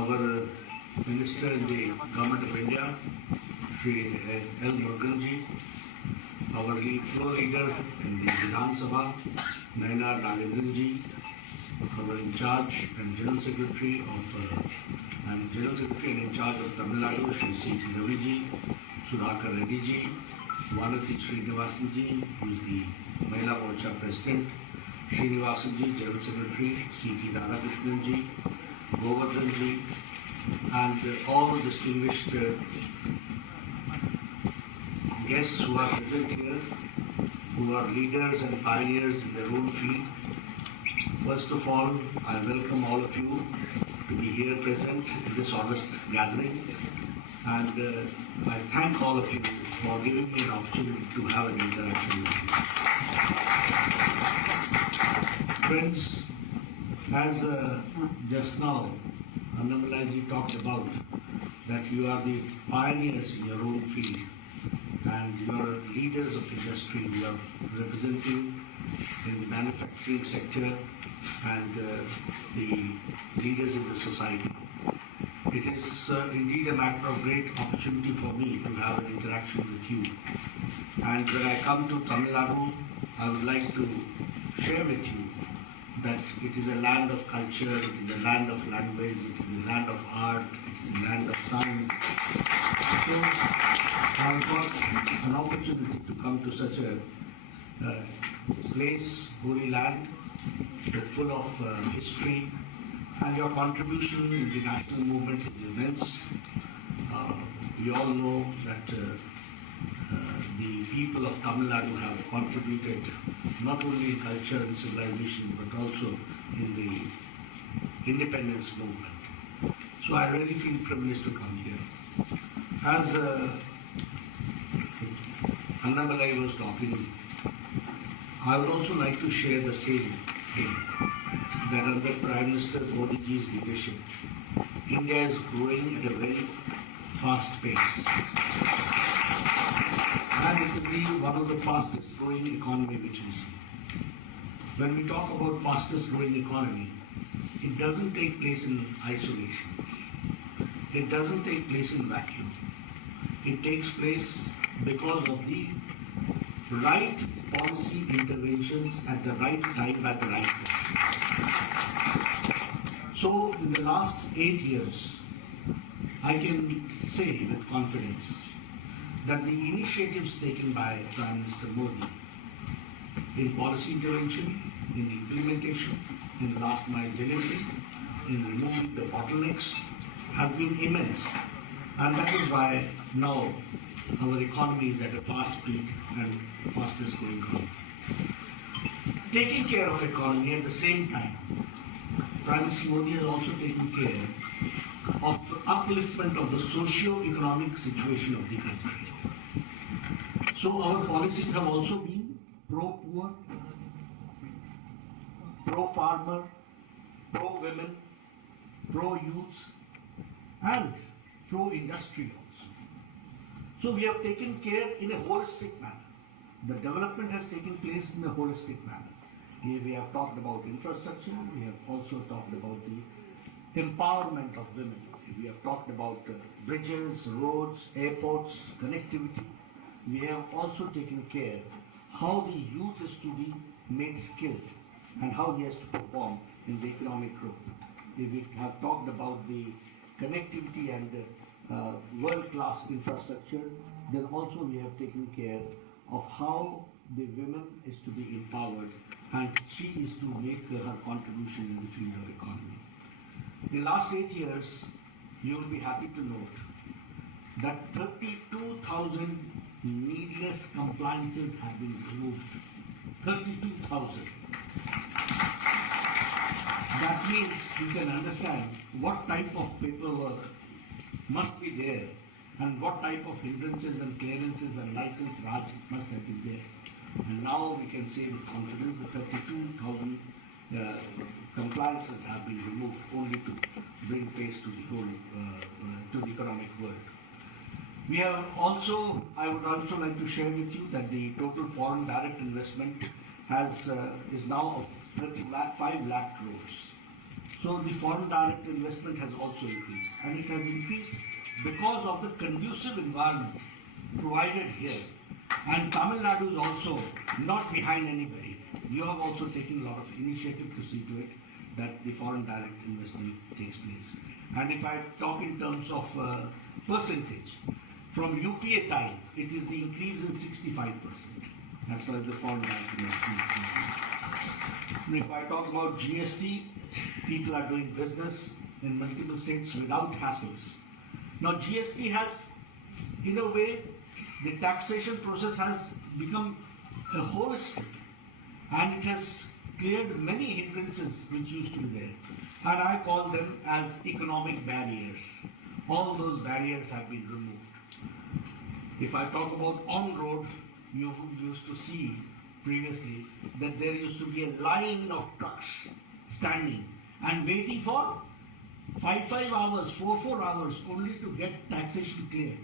our Minister in the Government of India, Shri L. Muruganji, our floor leader in the Vidhan Sabha, Nayanar Nagendranji, our in charge and General Secretary and in charge of Tamil Nadu, Shri C. Raviji, Sudhakar Reddy ji, Vanati Srinivasan ji, who is the Mahila Morcha President, Srinivasan ji, General Secretary, C.P. Radhakrishnan ji, Govardhan ji, and all distinguished guests who are present here, who are leaders and pioneers in their own field. First of all, I welcome all of you to be here present in this august gathering, and I thank all of you for giving me an opportunity to have an interaction with you. Friends, as just now Annamalai talked about, that you are the pioneers in your own field and you are leaders of industry. You are representing in the manufacturing sector and the leaders in the society. It is indeed a matter of great opportunity for me to have an interaction with you. And when I come to Tamil Nadu, I would like to share with you that it is a land of culture, it is a land of language, it is a land of art, it is a land of science. So I have got an opportunity to come to such a place, holy land, full of history, and your contribution in the national movement is immense. We all know that the people of Tamil Nadu have contributed not only in culture and civilization but also in the independence movement. So I really feel privileged to come here. As Annamalai was talking, I would also like to share the same thing, that under Prime Minister Modi ji's leadership, India is growing at a very fast pace. And it will be one of the fastest growing economy which we see. When we talk about fastest growing economy, it doesn't take place in isolation. It doesn't take place in vacuum. It takes place because of the right policy interventions at the right time at the right place. So in the last 8 years, I can say with confidence that the initiatives taken by Prime Minister Modi in policy intervention, in implementation, in last mile delivery, in removing the bottlenecks have been immense. And that is why now our economy is at a fast speed and fastest growing economy. Taking care of economy at the same time, Prime Minister Modi has also taken care of the upliftment of the socio-economic situation of the country. So our policies have also been pro-poor, pro-farmer, pro-women, pro-youth, and pro-industry also. So we have taken care in a holistic manner. The development has taken place in a holistic manner. We have talked about infrastructure, we have also talked about the empowerment of women. We have talked about bridges, roads, airports, connectivity. We have also taken care how the youth is to be made skilled and how he has to perform in the economic growth. We have talked about the connectivity and world-class infrastructure. Then also we have taken care of how the women is to be empowered and she is to make her contribution in the field of economy. In the last 8 years, you will be happy to note that 32,000 needless compliances have been removed. 32,000. That means you can understand what type of paperwork must be there and what type of hindrances and clearances and license Raj must have been there. And now we can say with confidence that 32,000 compliances have been removed only to bring pace to the whole to the economic world. We have also, I would also like to share with you that the total foreign direct investment is now of 5 lakh crores. So the foreign direct investment has also increased, and it has increased because of the conducive environment provided here. And Tamil Nadu is also not behind anybody. You have also taken a lot of initiative to see to it that the foreign direct investment takes place. And if I talk in terms of percentage, from UPA time, it is the increase in 65% as far as the foreign direct investment is concerned. And if I talk about GST, people are doing business in multiple states without hassles. Now GST has, in a way, the taxation process has become a holistic, and it has cleared many hindrances which used to be there. And I call them as economic barriers. All those barriers have been removed. If I talk about on-road, you used to see previously that there used to be a line of trucks standing and waiting for 5 hours, 4 hours only to get taxation cleared.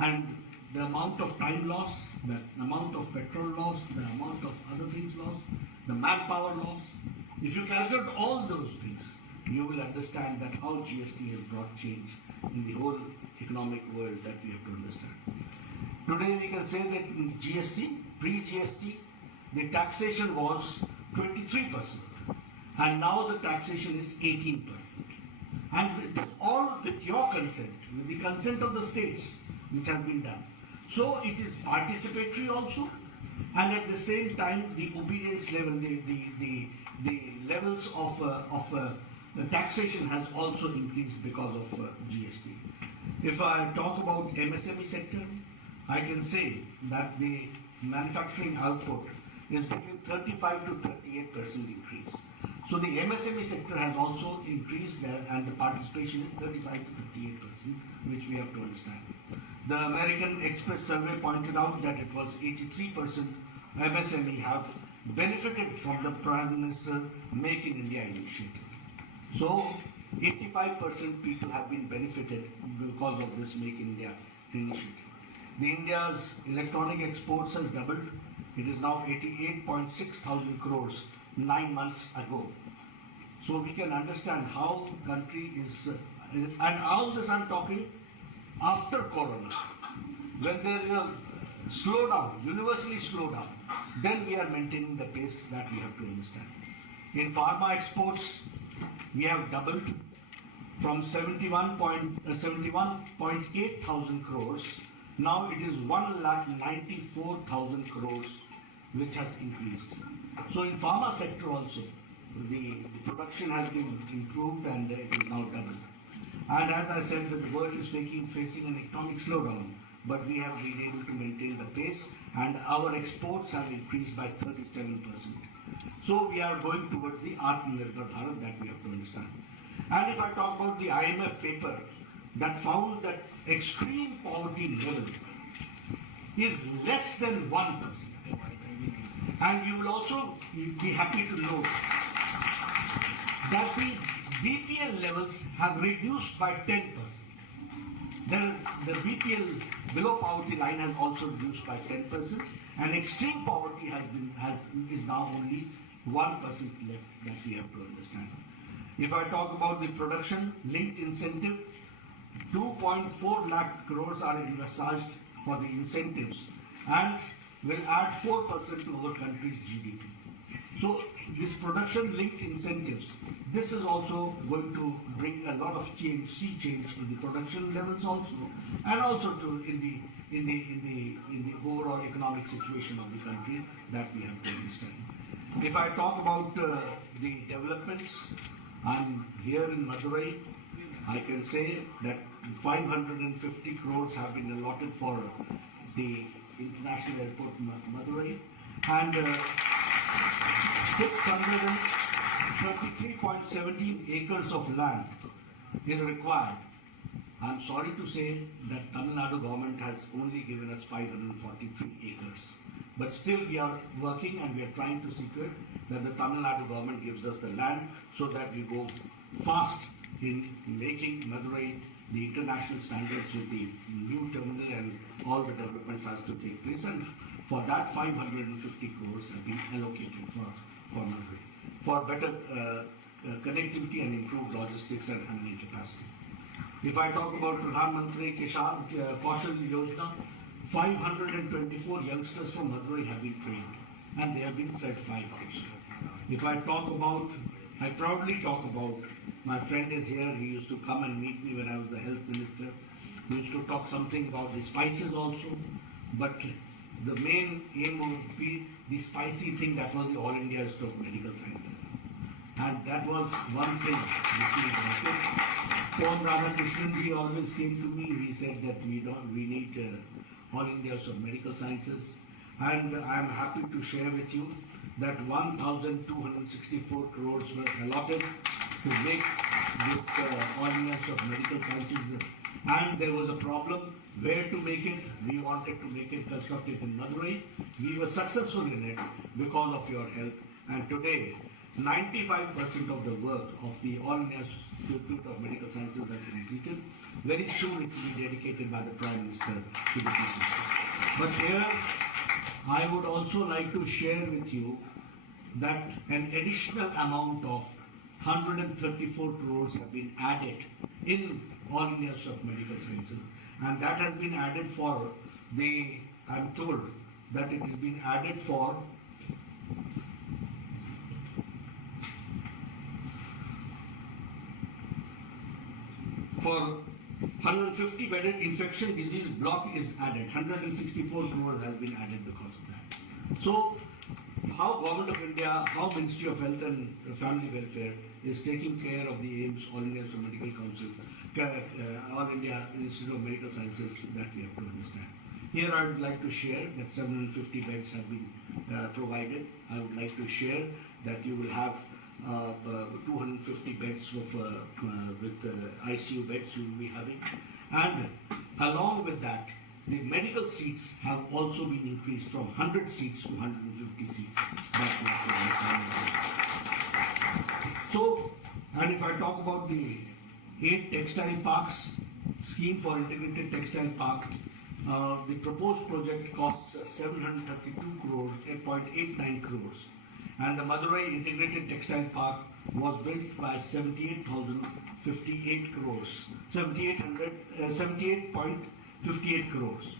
And the amount of time loss, the amount of petrol loss, the amount of other things lost, the manpower loss. If you calculate all those things, you will understand that how GST has brought change in the whole economic world that we have to understand. Today we can say that in GST, pre-GST, the taxation was 23%, and now the taxation is 18%. And all with your consent, with the consent of the states, which has been done. So it is participatory also, and at the same time the obedience level, the levels of taxation has also increased because of GST. If I talk about MSME sector, I can say that the manufacturing output is between 35 to 38% increase. So the MSME sector has also increased there, and the participation is 35 to 38%, which we have to understand. The American Express survey pointed out that it was 83% MSME have benefited from the Prime Minister Make in India initiative. So 85% people have been benefited because of this Make in India initiative. The India's electronic exports has doubled. It is now 88.6 thousand crores 9 months ago. So we can understand how country is, and all this I'm talking after Corona, when there is a slowdown, universally slowdown, then we are maintaining the pace that we have to understand. In pharma exports, we have doubled from 71.8 thousand crores. Now it is 1,94,000 crores, which has increased. So in pharma sector also, the production has been improved and it is now doubled. And as I said, that the world is facing an economic slowdown, but we have been able to maintain the pace, and our exports have increased by 37%. So we are going towards the Atmanirbhar Bharat that we have to understand. And if I talk about the IMF paper that found that extreme poverty level is less than 1%. And you will also be happy to note that the BPL levels have reduced by 10%. The BPL below poverty line has also reduced by 10%, and extreme poverty is now only 1% left that we have to understand. If I talk about the production linked incentive, 2.4 lakh crores are envisaged for the incentives and will add 4% to our country's GDP. So this production linked incentives, this is also going to bring a lot of sea change in the production levels also, and also in the overall economic situation of the country that we have to understand. If I talk about the developments, I'm here in Madurai. I can say that 550 crores have been allotted for the International Airport Madurai, and 633.17 acres of land is required. I'm sorry to say that Tamil Nadu government has only given us 543 acres. But still we are working and we are trying to see to it that the Tamil Nadu government gives us the land so that we go fast in making Madurai the international standards with the new terminal and all the developments has to take place. And for that 550 crores have been allocated for Madurai. For better connectivity and improved logistics and handling capacity. If I talk about Pradhan Mantri Kaushal Yojana, 524 youngsters from Madurai have been trained and they have been certified also. If I proudly talk about, my friend is here, he used to come and meet me when I was the health minister. We used to talk something about the spices also, but the main aim would be the spicy thing that was the All India Institute of Medical Sciences. And that was one thing which we wanted. Paul Radhakrishnan ji always came to me, he said that we need All India Institute of Medical Sciences. And I am happy to share with you that 1,264 crores were allotted to make this All India Institute of Medical Sciences. And there was a problem where to make it. We wanted to make it constructed in Madurai. We were successful in it because of your help. And today, 95% of the work of the All India Institute of Medical Sciences has completed. Very soon it will be dedicated by the Prime Minister to the people. But here, I would also like to share with you that an additional amount of 134 crores have been added in All India Institute of Medical Sciences. And that has been added for I'm told that it has been added for for 150 bedded infection disease block is added. 164 crores has been added because of that. So, how Government of India, how Ministry of Health and Family Welfare is taking care of the AIIMS, All India Institute of Medical Council, All India Institute of Medical Sciences, that we have to understand. Here I would like to share that 750 beds have been provided. I would like to share that you will have 250 beds with ICU beds you will be having. And along with that, the medical seats have also been increased from 100 seats to 150 seats. So, and if I talk about the 8 textile parks, scheme for integrated textile park, the proposed project costs 732 crores, 8.89 crores. And the Madurai Integrated Textile Park was built by 78,058 crores, 78.58 crores.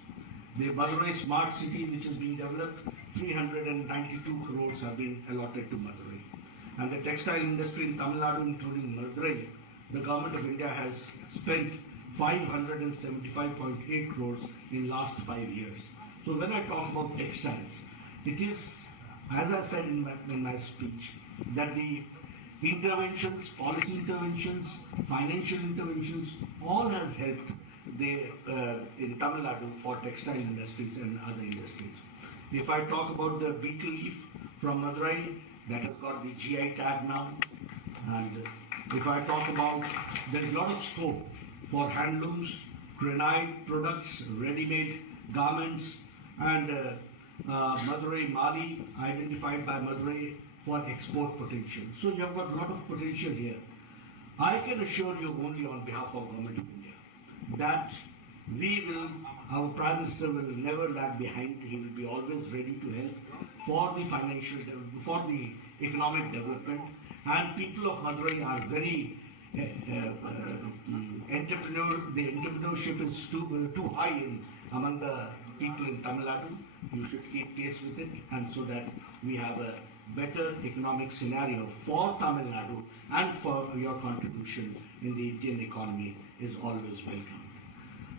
The Madurai Smart City, which is being developed, 392 crores have been allotted to Madurai. And the textile industry in Tamil Nadu, including Madurai, the Government of India has spent 575.8 crores in last 5 years. So when I talk about textiles, it is, as I said in my speech, that the interventions, policy interventions, financial interventions, all has helped in Tamil Nadu for textile industries and other industries. If I talk about the beetle leaf from Madurai, that has got the GI tag now. And if I talk about, there is a lot of scope for handlooms, granite products, ready-made garments, and Madurai Mali, identified by Madurai for export potential. So you have got a lot of potential here. I can assure you only on behalf of Government of India that our Prime Minister will never lag behind. He will be always ready to help for the for the economic development. And people of Madurai are very the entrepreneurship is too high among the people in Tamil Nadu. You should keep pace with it, and so that we have a better economic scenario for Tamil Nadu, and for your contribution in the Indian economy is always welcome.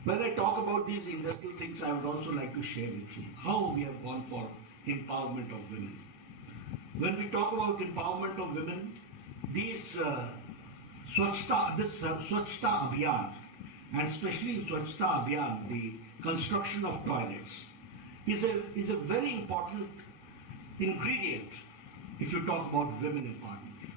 When I talk about these industrial things, I would also like to share with you how we have gone for empowerment of women. When we talk about empowerment of women, this Swachhta Abhiyan, and especially Swachhta Abhiyan, the construction of toilets, is a very important ingredient if you talk about women empowerment.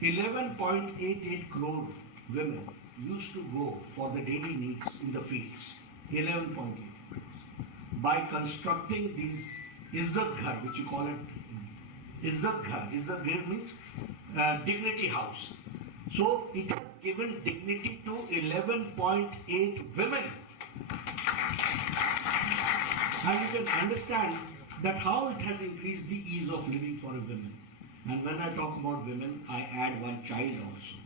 11.88 crore women used to go for the daily needs in the fields. 11.8 crores. By constructing these Izzat Ghar, which you call it Izzat Ghar. Izzat Ghar means dignity house. So it has given dignity to 11.8 women. And you can understand that how it has increased the ease of living for a woman. And when I talk about women, I add one child also.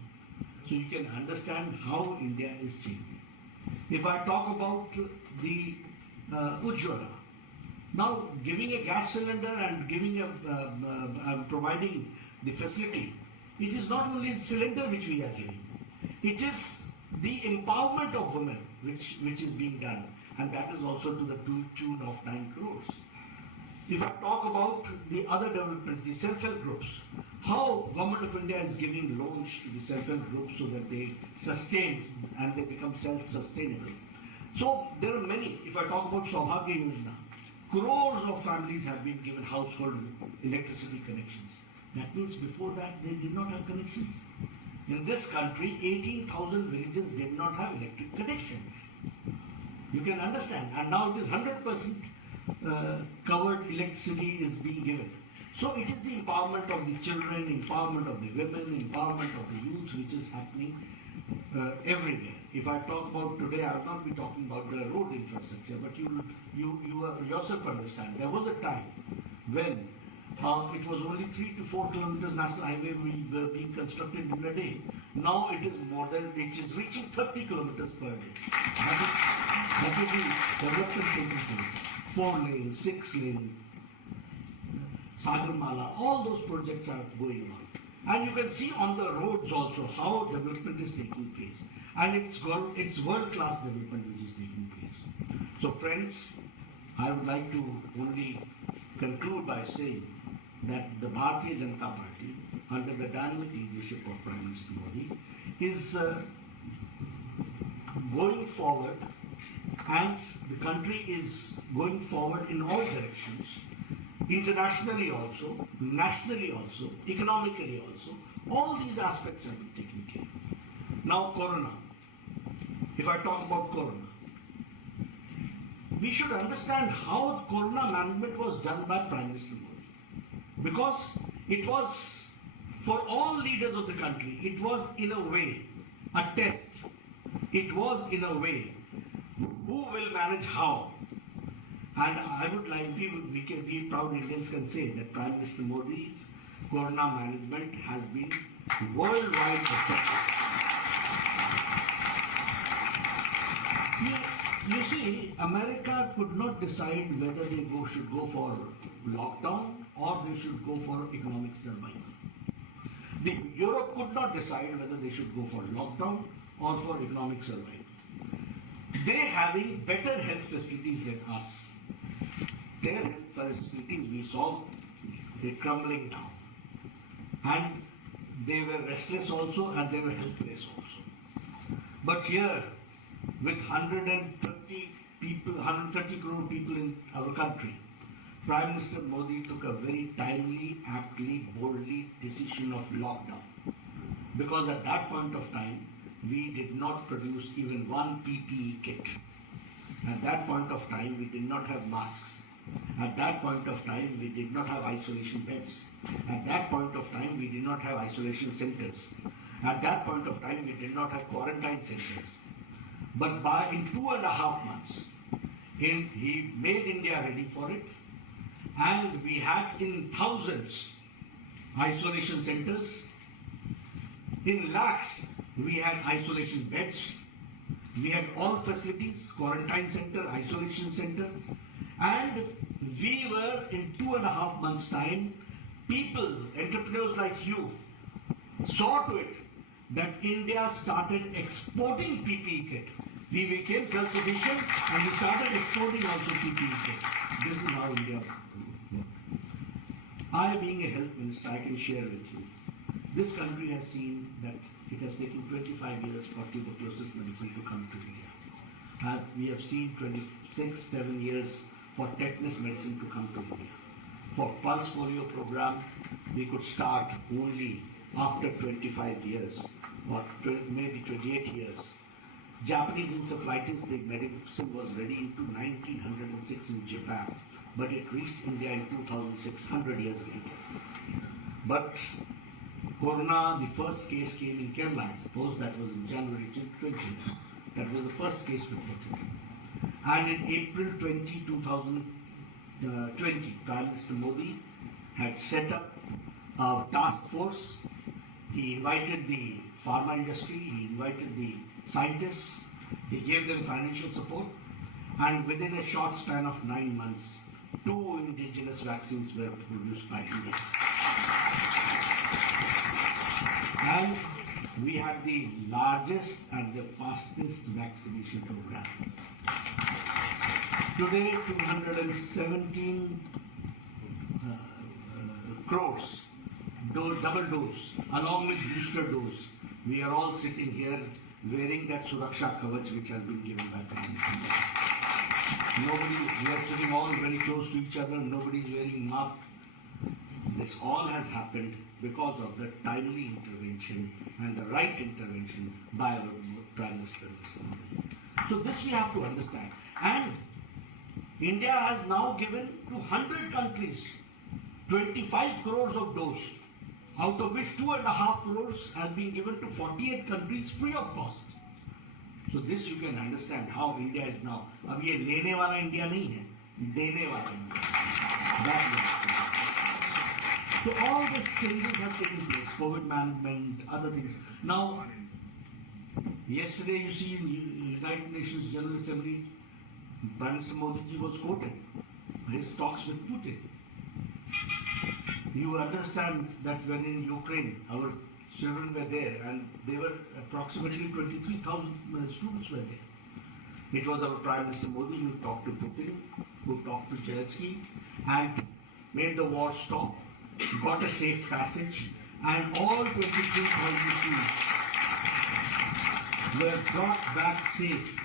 So you can understand how India is changing. If I talk about the Ujjwala, now giving a gas cylinder and providing the facility, it is not only the cylinder which we are giving, it is the empowerment of women which is being done, and that is also to the tune of 9 crores. If I talk about the other developments, the self-help groups, how Government of India is giving loans to the self-help groups so that they sustain and they become self-sustainable. So there are many. If I talk about Saubhagya Yojana, crores of families have been given household electricity connections. That means before that they did not have connections. In this country, 18,000 villages did not have electric connections. You can understand. And now it is 100% covered electricity is being given. So it is the empowerment of the children, empowerment of the women, empowerment of the youth which is happening everywhere. If I talk about today, I will not be talking about the road infrastructure, but you yourself understand. There was a time when it was only 3 to 4 kilometers national highway were being constructed in a day. Now it is more than, it is reaching 30 kilometers per day. That is the development taking place. 4 lanes, 6 lanes, Sagarmala, all those projects are going on. And you can see on the roads also how development is taking place. And it's world-class development which is taking place. So friends, I would like to only conclude by saying that the Bharatiya Janata Party, under the dynamic leadership of Prime Minister Modi, is going forward, and the country is going forward in all directions, internationally also, nationally also, economically also. All these aspects have been taken care of. Now Corona. If I talk about Corona, we should understand how Corona management was done by Prime Minister Modi. Because it was, for all leaders of the country, it was in a way a test. It was in a way, who will manage how? And I would like, we proud Indians can say that Prime Minister Modi's Corona management has been worldwide accepted. You see, America could not decide whether they should go for lockdown or they should go for economic survival. Europe could not decide whether they should go for lockdown or for economic survival. They having better health facilities than us. Their health facilities we saw, they crumbling down. And they were restless also and they were helpless also. But here, with 130 crore people in our country, Prime Minister Modi took a very timely, aptly, boldly decision of lockdown. Because at that point of time, we did not produce even one PPE kit. At that point of time, we did not have masks. At that point of time, we did not have isolation beds. At that point of time, we did not have isolation centers. At that point of time, we did not have quarantine centers. But in 2.5 months, he made India ready for it. And we had in thousands isolation centers. In lakhs, we had isolation beds. We had all facilities, quarantine center, isolation center. And we were in 2.5 months' time, people, entrepreneurs like you, saw to it that India started exporting PPE kit. We became self-sufficient and we started exporting also PPE kit. This is how India worked. I, being a health minister, I can share with you. This country has seen that it has taken 25 years for tuberculosis medicine to come to India. We have seen 7 years for tetanus medicine to come to India. For pulse polio program, we could start only after 25 years or maybe 28 years. Japanese encephalitis, the medicine was ready into 1906 in Japan, but it reached India in 2600 years later. But Corona, the first case came in Kerala, I suppose that was in January 20. That was the first case reported. And in April 2020, Prime Minister Modi had set up a task force. He invited the pharma industry, he invited the scientists, he gave them financial support, and within a short span of 9 months, 2 indigenous vaccines were produced by India. And we had the largest and the fastest vaccination program. Today, 217 crores double dose, along with booster dose. We are all sitting here wearing that Suraksha Kavach which has been given by Prime Minister. Nobody, we are sitting all very close to each other, nobody is wearing mask. This all has happened because of the timely intervention and the right intervention by our Prime Minister. So this we have to understand. And India has now given to 100 countries 25 crores of dose, out of which 2.5 crores has been given to 48 countries free of cost. So this you can understand how India is now. अब ये लेने वाला India नहीं है, देने वाला India. So all these changes have taken place, COVID management, other things. Now, yesterday you see in United Nations General Assembly, Prime Minister Modi ji was quoted his talks with Putin. You understand that when in Ukraine, our children were there and they were approximately 23,000 students were there. It was our Prime Minister Modi who talked to Putin, who talked to Zelensky and made the war stop, got a safe passage, and all 23,000 students were brought back safe.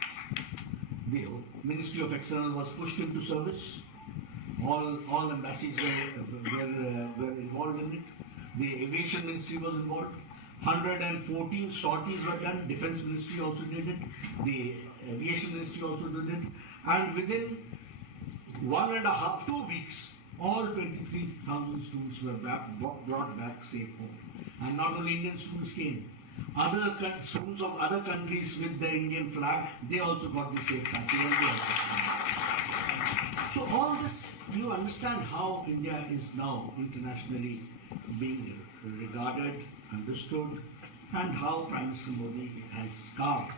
The Ministry of External was pushed into service. All embassies were involved in it. The Aviation Ministry was involved. 114 sorties were done. Defense Ministry also did it. The Aviation Ministry also did it. And within 2 weeks, all 23,000 students were brought back safe home. And not only Indian students came. Other students of other countries with the Indian flag, they also got the safe passage. So all this, you understand how India is now internationally being regarded, understood, and how Prime Minister Modi has carved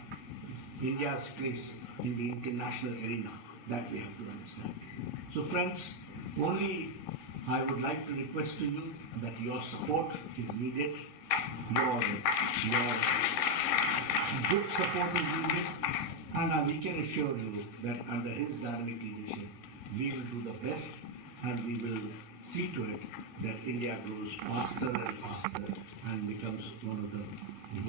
India's place in the international arena. That we have to understand. So friends, only I would like to request to you that your support is needed. Your good support is needed, and we can assure you that under his dynamic leadership, we will do the best and we will see to it that India grows faster and faster and becomes one of the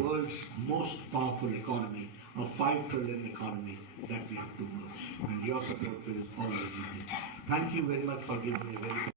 world's most powerful economy, a 5 trillion economy that we have to grow. And your support is always needed. Thank you very much for giving me a very